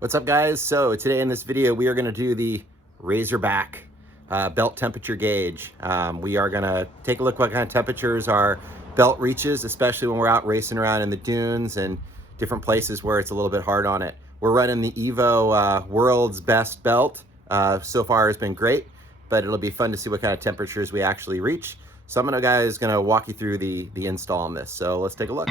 What's up, guys? So today in this video we are going to do the Razorback belt temperature gauge. We are going to take a look what kind of temperatures our belt reaches, especially when we're out racing around in the dunes and different places where it's a little bit hard on it. We're running the Evo world's best belt. So far it's been great, but it'll be fun to see what kind of temperatures we actually reach. So I'm going to walk you through the install on this. So let's take a look.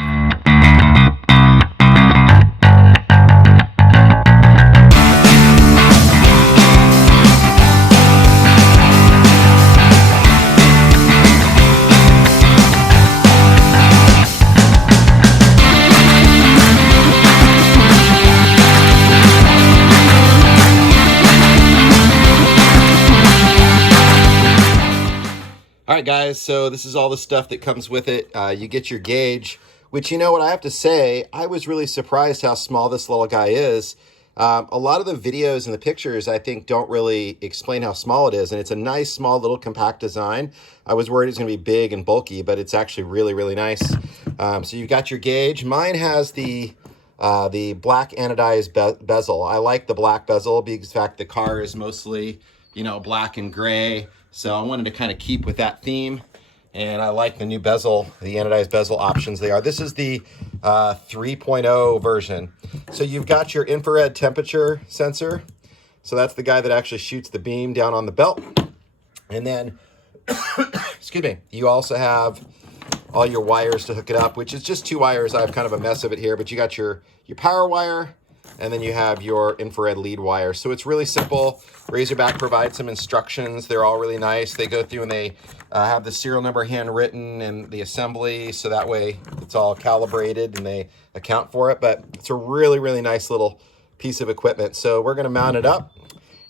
All right, guys, so this is all the stuff that comes with it. You get your gauge, which, you know what, I have to say, I was really surprised how small this little guy is. A lot of the videos and the pictures, I think, don't really explain how small it is, and it's a nice, small, little compact design. I was worried it was going to be big and bulky, but it's actually really, really nice. So you've got your gauge. Mine has the black anodized bezel. I like the black bezel because, in fact, the car is mostly, you know, black and gray. So I wanted to kind of keep with that theme, and I like the new bezel, the anodized bezel options they are. This is the 3.0 version. So you've got your infrared temperature sensor. So that's the guy that actually shoots the beam down on the belt. And then, excuse me, you also have all your wires to hook it up, which is just two wires. I have kind of a mess of it here, but you got your power wire, and then you have your infrared lead wire. So it's really simple. Razorback provides some instructions. They're all really nice. They go through and they have the serial number handwritten and the assembly, so that way it's all calibrated and they account for it. But it's a really, really nice little piece of equipment. So we're gonna mount it up,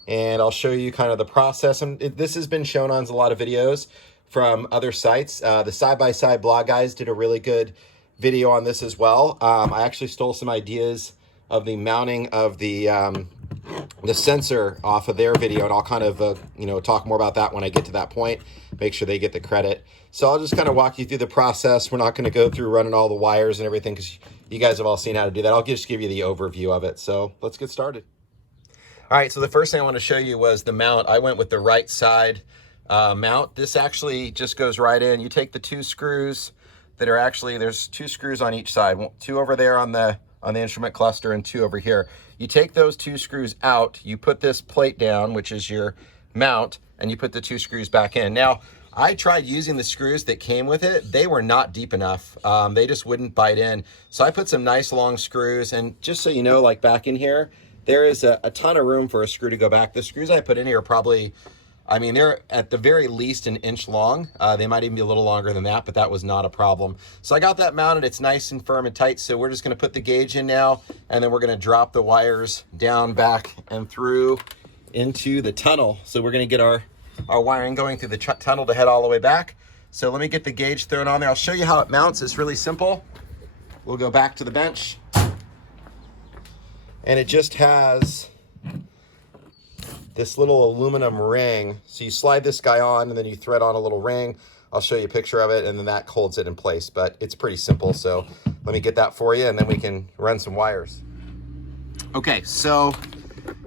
and I'll show you kind of the process. And this has been shown on a lot of videos from other sites. The Side-by-Side blog guys did a really good video on this as well. I actually stole some ideas of the mounting of the sensor off of their video, and I'll kind of you know, talk more about that when I get to that point. Make sure they get the credit. So I'll just kind of walk you through the process. We're not going to go through running all the wires and everything because you guys have all seen how to do that. I'll just give you the overview of it. So let's get started. All right, so the first thing I want to show you was the mount. I went with the right side mount. This actually just goes right in. You take the two screws that are actually, there's two screws on each side, two over there on the instrument cluster and two over here. You take those two screws out, you put this plate down, which is your mount, and you put the two screws back in. Now, I tried using the screws that came with it. They were not deep enough. They just wouldn't bite in. So I put some nice long screws, and just so you know, like back in here, there is a ton of room for a screw to go back. The screws I put in here are probably, I mean, they're at the very least an inch long. They might even be a little longer than that, but that was not a problem. So I got that mounted. It's nice and firm and tight. So we're just going to put the gauge in now, and then we're going to drop the wires down, back, and through into the tunnel. So we're going to get our wiring going through the tunnel to head all the way back. So let me get the gauge thrown on there. I'll show you how it mounts. It's really simple. We'll go back to the bench. And it just has this little aluminum ring. So you slide this guy on, and then you thread on a little ring. I'll show you a picture of it, and then that holds it in place, but it's pretty simple. So let me get that for you, and then we can run some wires. Okay, so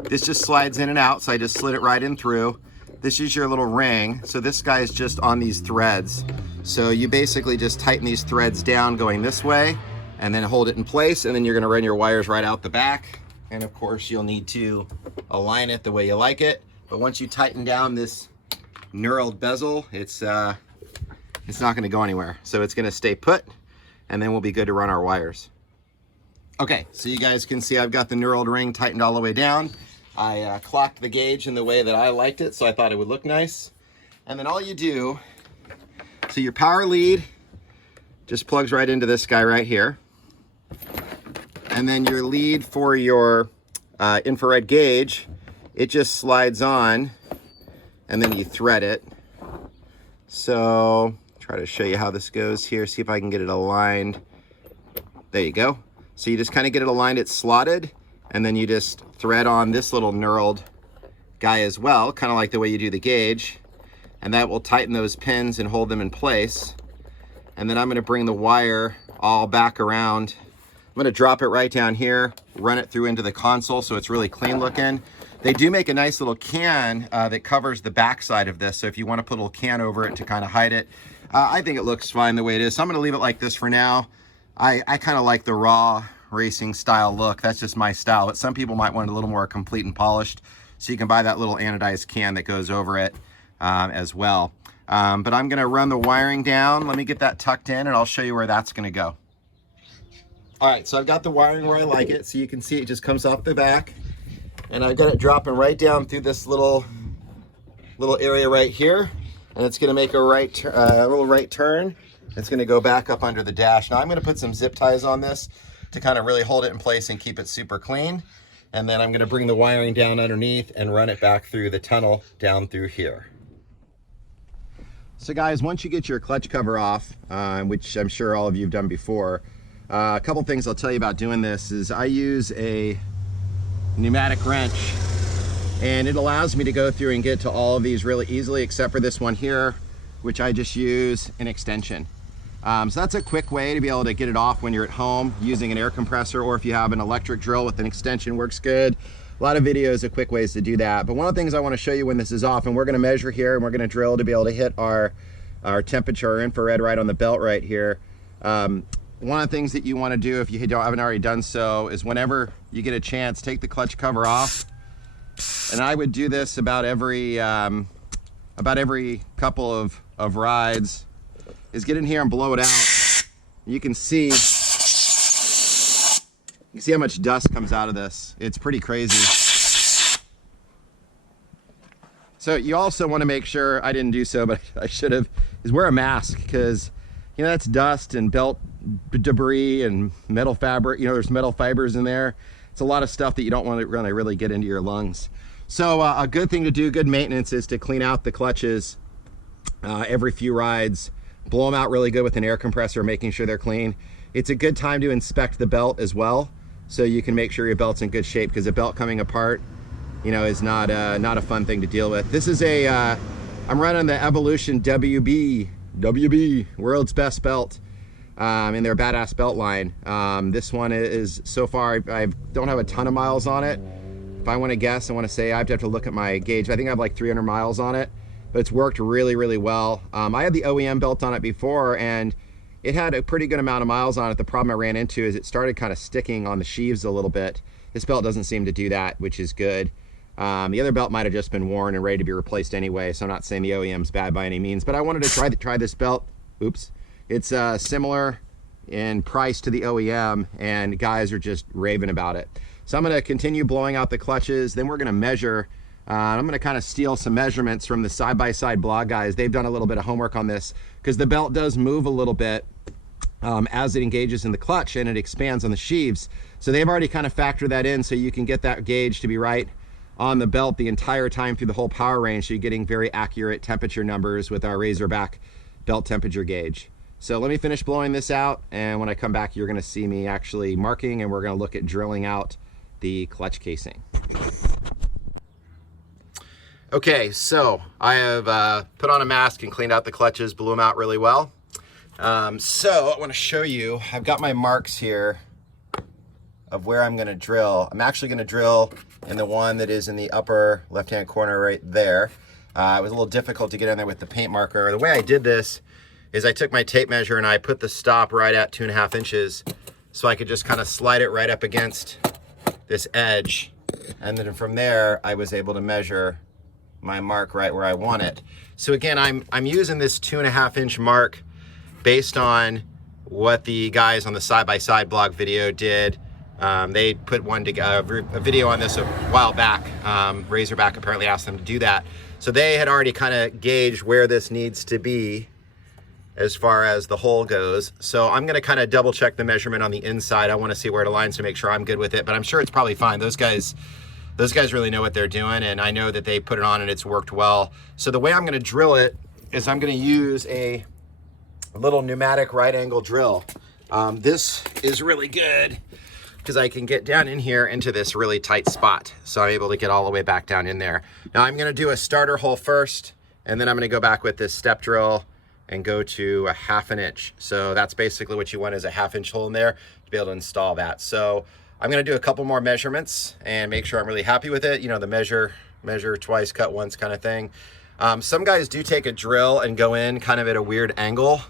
this just slides in and out. So I just slid it right in through. This is your little ring. So this guy is just on these threads. So you basically just tighten these threads down going this way, and then hold it in place, and then you're gonna run your wires right out the back. And of course, you'll need to align it the way you like it. But once you tighten down this knurled bezel, it's not gonna go anywhere. So it's gonna stay put, and then we'll be good to run our wires. Okay, so you guys can see I've got the knurled ring tightened all the way down. I clocked the gauge in the way that I liked it, so I thought it would look nice. And then all you do, so your power lead just plugs right into this guy right here. And then your lead for your infrared gauge, it just slides on, and then you thread it. So try to show you how this goes here, see if I can get it aligned. There you go. So you just kind of get it aligned, it's slotted, and then you just thread on this little knurled guy as well, kind of like the way you do the gauge, and that will tighten those pins and hold them in place. And then I'm going to bring the wire all back around I'm gonna drop it right down here, run it through into the console so it's really clean looking. They do make a nice little can that covers the back side of this, so if you want to put a little can over it to kind of hide it, I think it looks fine the way it is. So I'm gonna leave it like this for now. I kind of like the raw racing style look. That's just my style, but some people might want it a little more complete and polished, so you can buy that little anodized can that goes over it as well. But I'm gonna run the wiring down. Let me get that tucked in and I'll show you where that's gonna go. All right, so I've got the wiring where I like it. So you can see it just comes off the back, and I've got it dropping right down through this little area right here, and it's gonna make a little right turn. It's gonna go back up under the dash. Now I'm gonna put some zip ties on this to kind of really hold it in place and keep it super clean. And then I'm gonna bring the wiring down underneath and run it back through the tunnel down through here. So guys, once you get your clutch cover off, which I'm sure all of you have done before, a couple things I'll tell you about doing this is I use a pneumatic wrench, and it allows me to go through and get to all of these really easily, except for this one here, which I just use an extension. So that's a quick way to be able to get it off when you're at home using an air compressor, or if you have an electric drill with an extension, works good. A lot of videos of quick ways to do that. But one of the things I want to show you when this is off, and we're going to measure here and we're going to drill to be able to hit our temperature, our infrared right on the belt right here. One of the things that you want to do if you haven't already done so is whenever you get a chance, take the clutch cover off. And I would do this about every couple of rides, is get in here and blow it out. You can see how much dust comes out of this. It's pretty crazy. So you also want to make sure, I didn't do so, but I should have, is wear a mask, because you know that's dust and belt debris and metal fabric. You know, there's metal fibers in there. It's a lot of stuff that you don't want to really get into your lungs. So a good thing to do, good maintenance, is to clean out the clutches every few rides. Blow them out really good with an air compressor, making sure they're clean. It's a good time to inspect the belt as well, so you can make sure your belt's in good shape, because a belt coming apart, you know, is not a fun thing to deal with. This is I'm running the Evolution WB, world's best belt, in their badass belt line. This one is, so far, I don't have a ton of miles on it. If I want to guess, I want to say I have to look at my gauge. I think I have like 300 miles on it, but it's worked really, really well. I had the OEM belt on it before, and it had a pretty good amount of miles on it. The problem I ran into is it started kind of sticking on the sheaves a little bit. This belt doesn't seem to do that, which is good. The other belt might have just been worn and ready to be replaced anyway, so I'm not saying the OEM's bad by any means, but I wanted to try this belt. Oops. It's similar in price to the OEM, and guys are just raving about it. So I'm going to continue blowing out the clutches, then we're going to measure. I'm going to kind of steal some measurements from the side-by-side blog guys. They've done a little bit of homework on this, because the belt does move a little bit as it engages in the clutch, and it expands on the sheaves. So they've already kind of factored that in, so you can get that gauge to be right on the belt the entire time through the whole power range, so you're getting very accurate temperature numbers with our Razorback Belt Temperature Gauge. So let me finish blowing this out, and when I come back, you're going to see me actually marking, and we're going to look at drilling out the clutch casing. Okay, so I have put on a mask and cleaned out the clutches, blew them out really well. So I want to show you, I've got my marks here of where I'm going to drill. I'm actually going to drill in the one that is in the upper left-hand corner right there. It was a little difficult to get in there with the paint marker. The way I did this is I took my tape measure and I put the stop right at 2.5 inches, so I could just kind of slide it right up against this edge. And then from there, I was able to measure my mark right where I want it. So again, I'm using this 2.5 inch mark based on what the guys on the side-by-side blog video did. They put a video on this a while back. Razorback apparently asked them to do that. So they had already kind of gauged where this needs to be as far as the hole goes. So I'm going to kind of double check the measurement on the inside. I want to see where it aligns to make sure I'm good with it, but I'm sure it's probably fine. Those guys really know what they're doing, and I know that they put it on and it's worked well. So the way I'm going to drill it is I'm going to use a little pneumatic right angle drill. This is really good because I can get down in here into this really tight spot. So I'm able to get all the way back down in there. Now I'm going to do a starter hole first, and then I'm going to go back with this step drill and go to a 1/2 inch. So that's basically what you want, is a 1/2 inch hole in there. be able to install that. So I'm going to do a couple more measurements and make sure I'm really happy with it. You know, the measure twice, cut once kind of thing. Some guys do take a drill and go in kind of at a weird angle.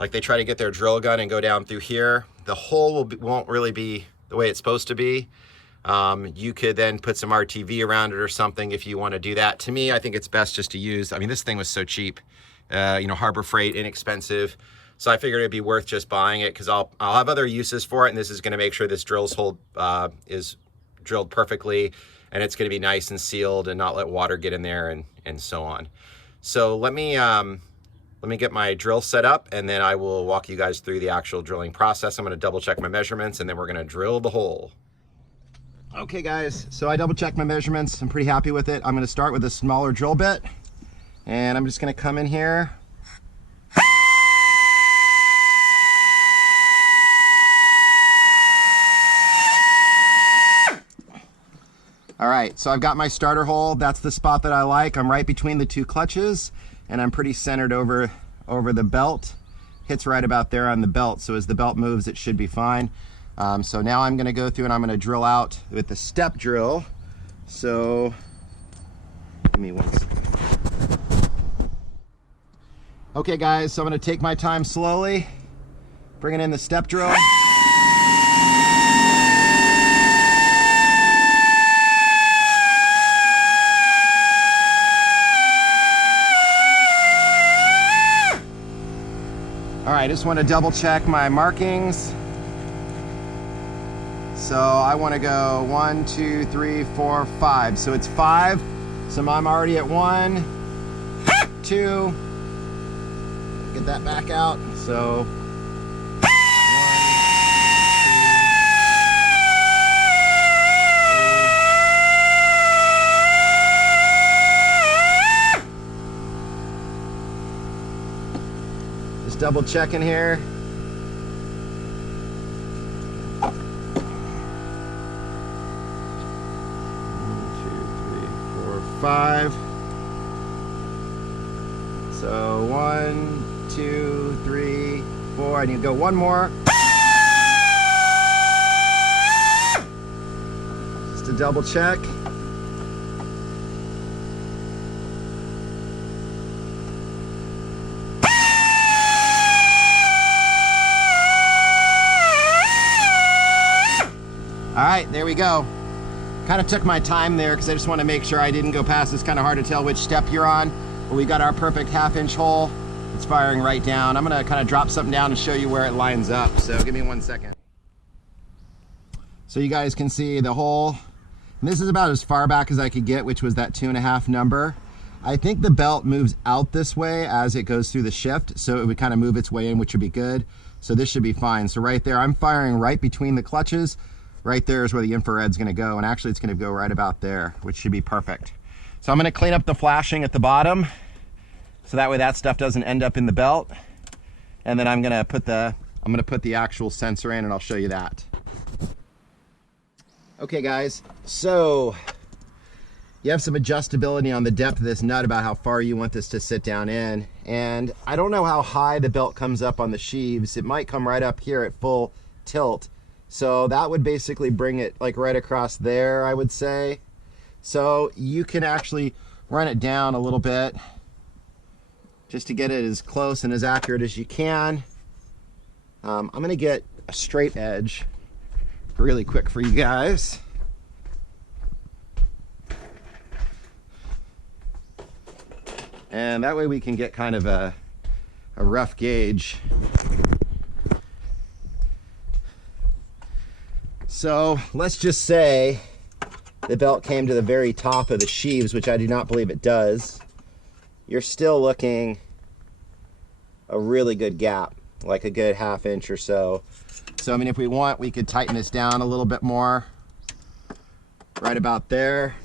Like they try to get their drill gun and go down through here. The hole won't really be the way it's supposed to be. You could then put some RTV around it or something if you want to do that. To me, I think it's best just to use, I mean, this thing was so cheap, you know, Harbor Freight, inexpensive. So I figured it'd be worth just buying it because I'll have other uses for it. And this is going to make sure this drill's hole is drilled perfectly, and it's going to be nice and sealed and not let water get in there and so on. So let me get my drill set up, and then I will walk you guys through the actual drilling process. I'm going to double check my measurements, and then we're going to drill the hole. Okay guys, so I double checked my measurements. I'm pretty happy with it. I'm going to start with a smaller drill bit, and I'm just going to come in here. All right, so I've got my starter hole. That's the spot that I like. I'm right between the two clutches, and I'm pretty centered over the belt. Hits right about there on the belt, so as the belt moves, it should be fine. So now I'm gonna go through and I'm gonna drill out with the step drill. So, give me 1 second. Okay guys, so I'm gonna take my time slowly, bringing in the step drill. All right, I just want to double check my markings. So I want to go 1, 2, 3, 4, 5. So it's 5. So I'm already at 1, 2. Get that back out. So 1, 2, 3. Just double checking here. 5. So 1, 2, 3, 4. I need to go one more. Just to double check. All right, there we go. Kind of took my time there because I just want to make sure I didn't go past. It's kind of hard to tell which step you're on. But we got our perfect 1/2-inch hole. It's firing right down. I'm going to kind of drop something down and show you where it lines up. So give me 1 second. So you guys can see the hole. And this is about as far back as I could get, which was that 2.5 number. I think the belt moves out this way as it goes through the shift. So it would kind of move its way in, which would be good. So this should be fine. So right there, I'm firing right between the clutches. Right there is where the infrared's gonna go, and actually it's gonna go right about there, which should be perfect. So I'm gonna clean up the flashing at the bottom, so that way that stuff doesn't end up in the belt. And then I'm gonna put the actual sensor in, and I'll show you that. Okay guys, so you have some adjustability on the depth of this nut about how far you want this to sit down in. And I don't know how high the belt comes up on the sheaves. It might come right up here at full tilt. So that would basically bring it like right across there, I would say. So you can actually run it down a little bit just to get it as close and as accurate as you can. I'm gonna get a straight edge really quick for you guys. And that way we can get kind of a rough gauge. So let's just say the belt came to the very top of the sheaves, which I do not believe it does. You're still looking a really good gap, like a good 1/2 inch or so. So I mean, if we want, we could tighten this down a little bit more, right about there.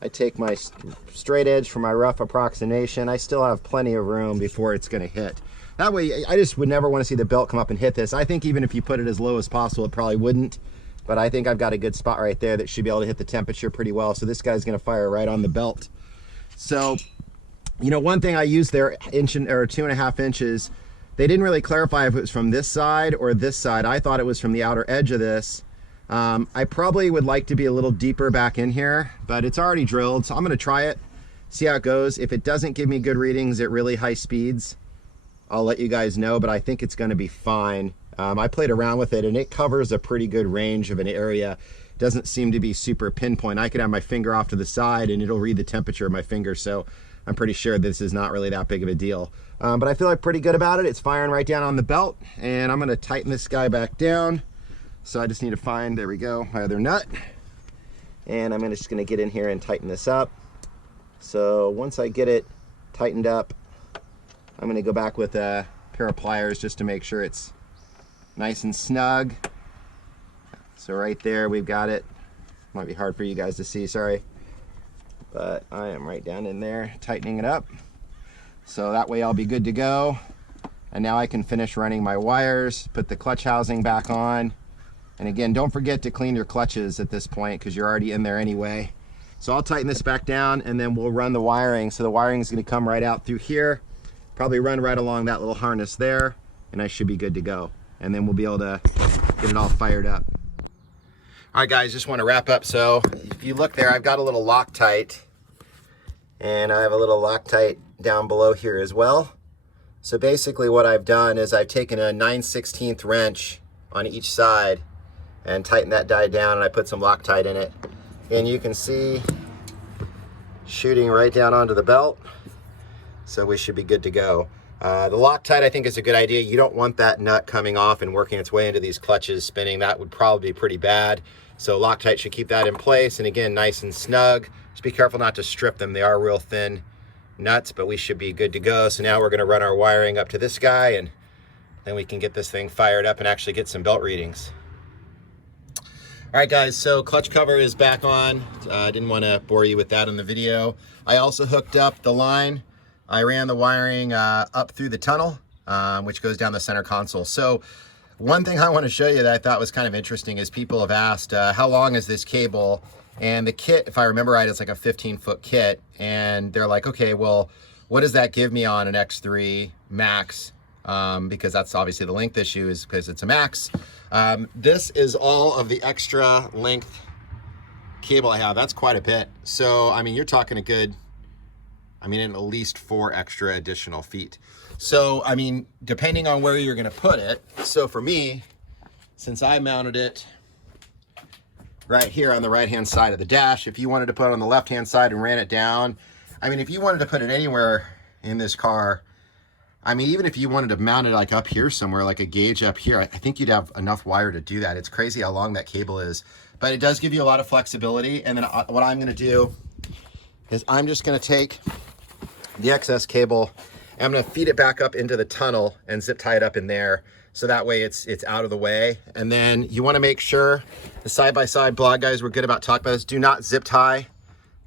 I take my straight edge for my rough approximation. I still have plenty of room before it's gonna hit. That way, I just would never want to see the belt come up and hit this. I think even if you put it as low as possible, it probably wouldn't. But I think I've got a good spot right there that should be able to hit the temperature pretty well. So this guy's gonna fire right on the belt. So, you know, one thing I use there, 1 or 2.5 inches, They didn't really clarify if it was from this side or this side. I thought it was from the outer edge of this. I probably would like to be a little deeper back in here, but it's already drilled, so I'm gonna try it, see how it goes. If it doesn't give me good readings at really high speeds, I'll let you guys know, but I think it's gonna be fine. I played around with it and it covers a pretty good range of an area. Doesn't seem to be super pinpoint. I could have my finger off to the side and it'll read the temperature of my finger, so I'm pretty sure this is not really that big of a deal. But I feel like pretty good about it. It's firing right down on the belt, and I'm gonna tighten this guy back down. So I just need to find, there we go, my other nut. And I'm just gonna get in here and tighten this up. So once I get it tightened up, I'm gonna go back with a pair of pliers just to make sure it's nice and snug. So right there, we've got it. Might be hard for you guys to see, sorry. But I am right down in there, tightening it up. So that way I'll be good to go. And now I can finish running my wires, put the clutch housing back on. And again, don't forget to clean your clutches at this point because you're already in there anyway. So I'll tighten this back down and then we'll run the wiring. So the wiring is gonna come right out through here, probably run right along that little harness there, and I should be good to go. And then we'll be able to get it all fired up. All right guys, just want to wrap up. So if you look there, I've got a little Loctite, and I have a little Loctite down below here as well. So basically what I've done is I've taken a 9/16 wrench on each side and tightened that die down, and I put some Loctite in it. And you can see shooting right down onto the belt. So we should be good to go. The Loctite I think is a good idea. You don't want that nut coming off and working its way into these clutches spinning. That would probably be pretty bad. So Loctite should keep that in place, and again, nice and snug. Just be careful not to strip them. They are real thin nuts, but we should be good to go. So now we're gonna run our wiring up to this guy, and then we can get this thing fired up and actually get some belt readings. All right guys, so clutch cover is back on. I didn't wanna bore you with that in the video. I also hooked up the line. I ran the wiring up through the tunnel, which goes down the center console. So one thing I want to show you that I thought was kind of interesting is people have asked, how long is this cable? And the kit, if I remember right, it's like a 15-foot kit. And they're like, okay, well, what does that give me on an X3 Max? Because that's obviously the length issue, is because it's a Max. This is all of the extra length cable I have. That's quite a bit. So, I mean, you're talking a good, in at least 4 extra additional feet. So, I mean, depending on where you're gonna put it. So for me, since I mounted it right here on the right-hand side of the dash, if you wanted to put it on the left-hand side and ran it down, if you wanted to put it anywhere in this car, even if you wanted to mount it like up here somewhere, like a gauge up here, I think you'd have enough wire to do that. It's crazy how long that cable is, but it does give you a lot of flexibility. And then what I'm gonna do is I'm just gonna take the excess cable, and I'm gonna feed it back up into the tunnel and zip tie it up in there. So that way it's out of the way. And then you wanna make sure the side-by-side blog guys were good about talking about this. Do not zip tie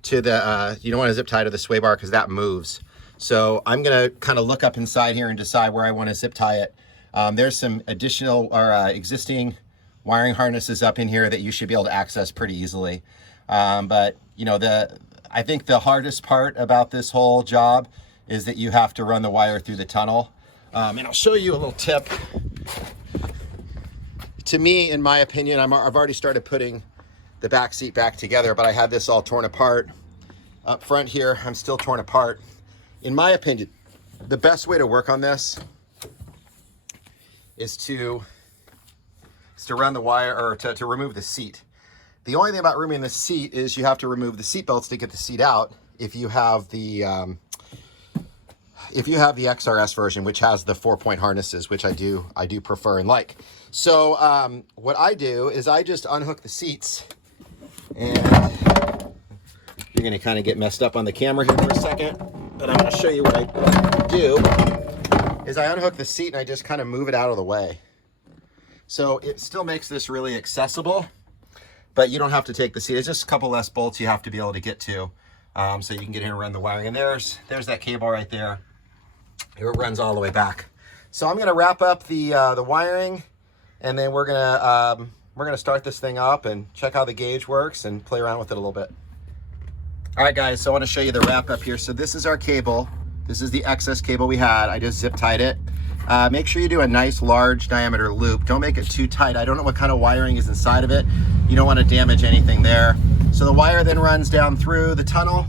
to the, you don't wanna zip tie to the sway bar because that moves. So I'm gonna kind of look up inside here and decide where I wanna zip tie it. There's some additional or existing wiring harnesses up in here that you should be able to access pretty easily. But you know, I think the hardest part about this whole job is that you have to run the wire through the tunnel. And I'll show you a little tip. To me, in my opinion, I've already started putting the back seat back together, but I had this all torn apart. Up front here, I'm still torn apart. In my opinion, the best way to work on this is to run the wire, or to remove the seat. The only thing about removing the seat is you have to remove the seat belts to get the seat out. If you have the XRS version, which has the 4-point harnesses, which I do prefer and like. So what I do is I just unhook the seats, and you're gonna kind of get messed up on the camera here for a second, but I'm gonna show you what I do. Is I unhook the seat and I just kind of move it out of the way. So it still makes this really accessible, but you don't have to take the seat. It's just a couple less bolts you have to be able to get to, so you can get in and run the wiring. And there's that cable right there. It runs all the way back. So I'm gonna wrap up the wiring, and then we're gonna start this thing up and check how the gauge works and play around with it a little bit. All right, guys. So I want to show you the wrap up here. So this is our cable. This is the excess cable we had. I just zip tied it. Make sure you do a nice large diameter loop. Don't make it too tight. I don't know what kind of wiring is inside of it. You don't want to damage anything there. So the wire then runs down through the tunnel.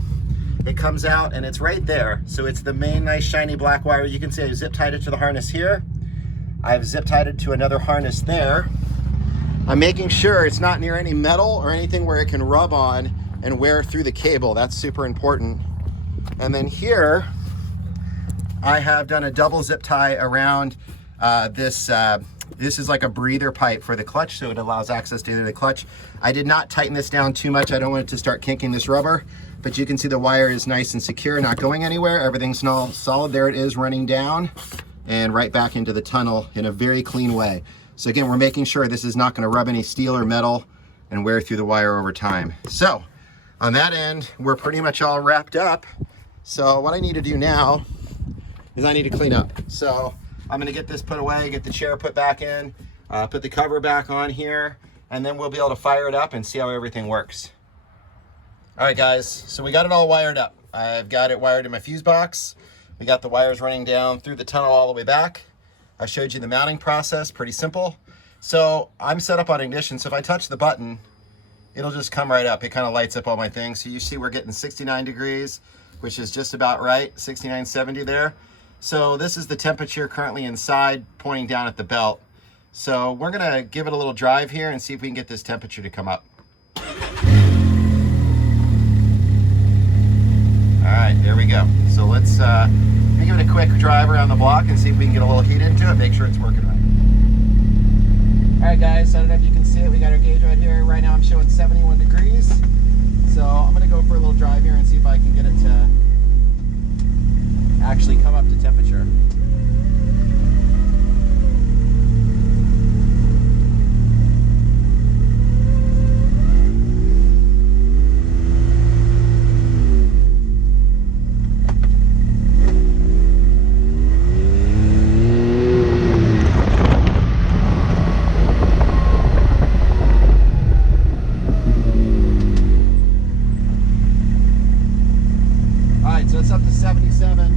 It comes out and it's right there. So it's the main nice shiny black wire. You can see I've zip tied it to the harness here. I've zip tied it to another harness there. I'm making sure it's not near any metal or anything where it can rub on and wear through the cable. That's super important. And then here, I have done a double zip tie around this is like a breather pipe for the clutch, so it allows access to the clutch. I did not tighten this down too much. I don't want it to start kinking this rubber, but you can see the wire is nice and secure, not going anywhere. Everything's all solid. There it is, running down and right back into the tunnel in a very clean way. So again, we're making sure this is not going to rub any steel or metal and wear through the wire over time. So on that end, we're pretty much all wrapped up. So what I need to do now is I need to clean up. So I'm going to get this put away, get the chair put back in, put the cover back on here, and then we'll be able to fire it up and see how everything works. All right, guys, so we got it all wired up. I've got it wired in my fuse box. We got the wires running down through the tunnel all the way back. I showed you the mounting process, pretty simple. So I'm set up on ignition, so if I touch the button, it'll just come right up. It kind of lights up all my things. So you see we're getting 69 degrees, which is just about right, 69, 70 there. So this is the temperature currently inside, pointing down at the belt. So we're gonna give it a little drive here and see if we can get this temperature to come up. All right, there we go. So let's let me give it a quick drive around the block and see if we can get a little heat into it, make sure it's working right. All right, guys, so I don't know if you can see it. We got our gauge right here. Right now I'm showing 71 degrees. So I'm gonna go for a little drive here and see if I can get it to actually come up to temperature. All right, so it's up to 77.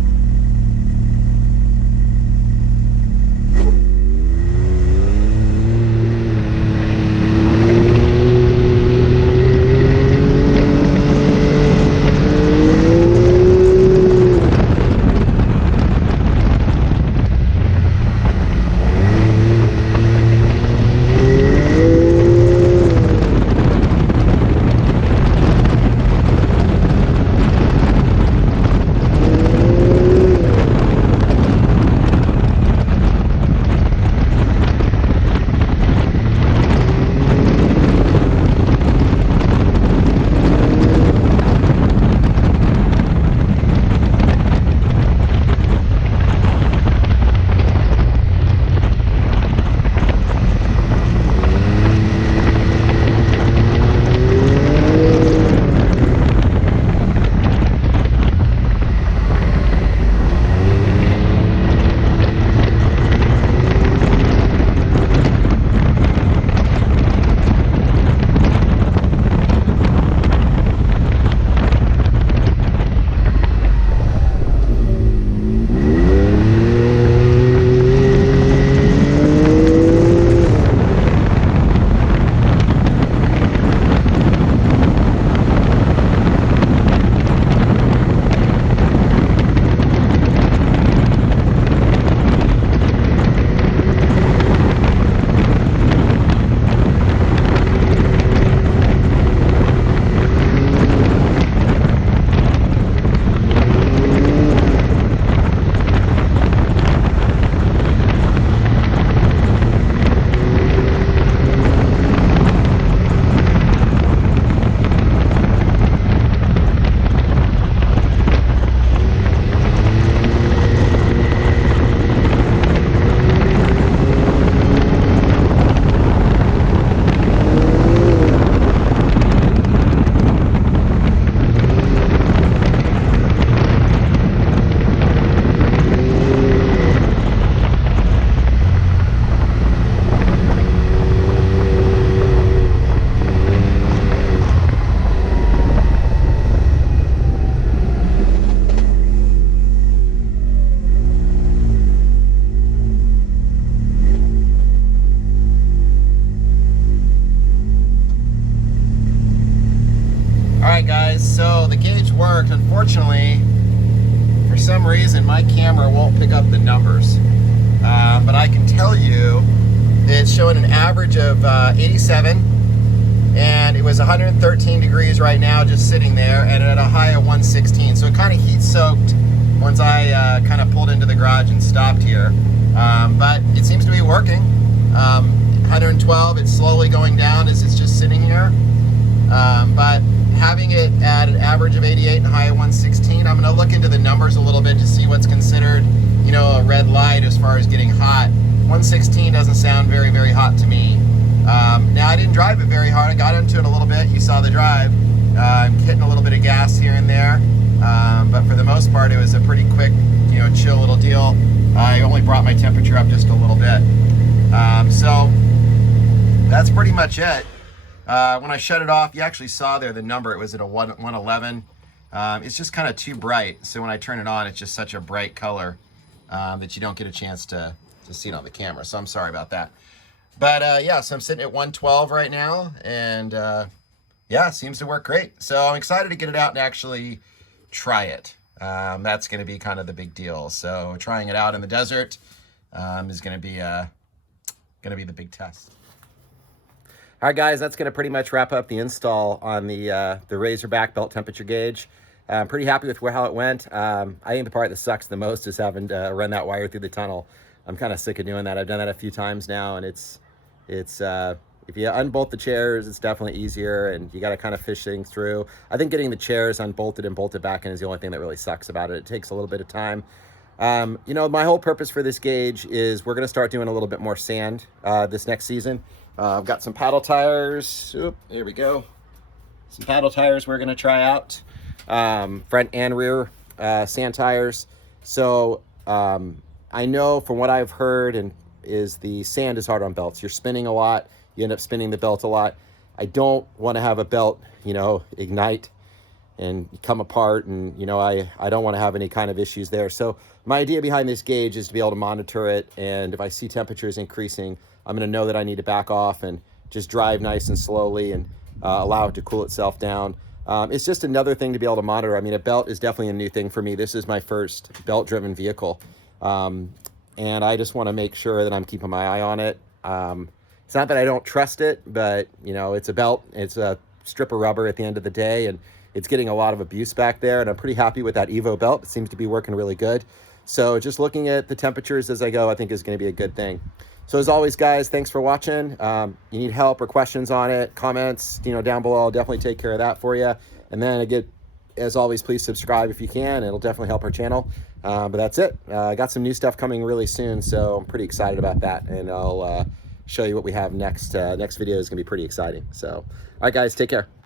guys, so the gauge worked. Unfortunately, for some reason, my camera won't pick up the numbers. But I can tell you, it's showing an average of 87, and it was 113 degrees right now, just sitting there, and at a high of 116. So it kind of heat soaked once I kind of pulled into the garage and stopped here. But it seems to be working. 112, it's slowly going down as it's just sitting here. But having it at an average of 88 and high of 116, I'm going to look into the numbers a little bit to see what's considered, you know, a red light as far as getting hot. 116 doesn't sound very, very hot to me. Now, I didn't drive it very hard. I got into it a little bit. You saw the drive. I'm hitting a little bit of gas here and there. But for the most part, it was a pretty quick, you know, chill little deal. I only brought my temperature up just a little bit. So that's pretty much it. When I shut it off, you actually saw there the number. It was at a 111. It's just kind of too bright. So when I turn it on, it's just such a bright color that you don't get a chance to see it on the camera. So I'm sorry about that. But yeah, so I'm sitting at 112 right now. And yeah, seems to work great. So I'm excited to get it out and actually try it. That's going to be kind of the big deal. So trying it out in the desert is going to be the big test. All right, guys, that's going to pretty much wrap up the install on the Razorback Belt Temperature Gauge. I'm pretty happy with how it went. I think the part that sucks the most is having to run that wire through the tunnel. I'm kind of sick of doing that. I've done that a few times now, and it's if you unbolt the chairs, it's definitely easier, and you got to kind of fish things through. I think getting the chairs unbolted and bolted back in is the only thing that really sucks about it. It takes a little bit of time. You know, my whole purpose for this gauge is we're going to start doing a little bit more sand this next season. I've got some paddle tires. Oop, there we go. Some paddle tires we're going to try out. Front and rear sand tires. So I know from what I've heard is the sand is hard on belts. You're spinning a lot. You end up spinning the belt a lot. I don't want to have a belt, you know, ignite and come apart, and you know, I don't want to have any kind of issues there. So my idea behind this gauge is to be able to monitor it, and if I see temperatures increasing, I'm going to know that I need to back off and just drive nice and slowly and allow it to cool itself down. It's just another thing to be able to monitor. I mean, a belt is definitely a new thing for me. This is my first belt-driven vehicle, and I just want to make sure that I'm keeping my eye on it. It's not that I don't trust it, but you know, it's a belt. It's a strip of rubber at the end of the day, and it's getting a lot of abuse back there, and I'm pretty happy with that Evo belt. It seems to be working really good. So just looking at the temperatures as I go, I think is going to be a good thing. So as always, guys, thanks for watching. You need help or questions on it, comments, you know, down below. I'll definitely take care of that for you. And then again, as always, please subscribe if you can. It'll definitely help our channel. But that's it. I got some new stuff coming really soon, so I'm pretty excited about that. And I'll show you what we have next. Next video is going to be pretty exciting. So, all right, guys, take care.